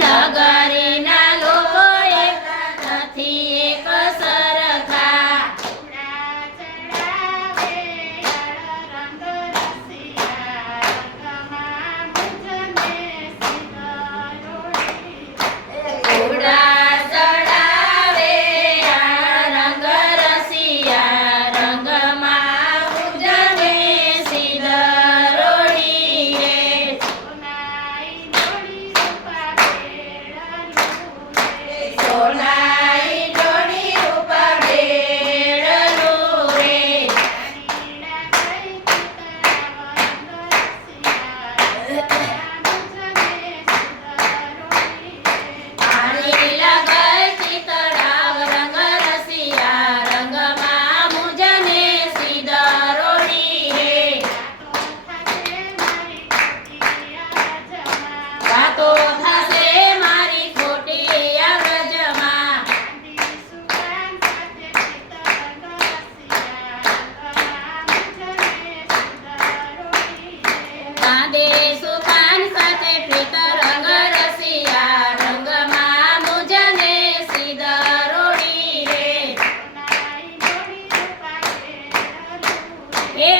નગરીના લોકો એકતા નથી એક સરખા. ઘોડા ચડાવે રંગ રસિયા રંગમાં ઉજમે સિદ્ધ રોડી રે. સોનાઈ ડોળી ઉપર બેડલું રે. પાણી લગાડતી તળાવ રંગ રસિયા રંગમાં મુજને સિદ્ધ રોડી રે. વાતો થશે મારી ખોટી અવરજમાં. કાંદે સુકાન સાથે પ્રીત રંગ રસિયા રંગમાં મુજને સિદ્ધ રોડી રે. એ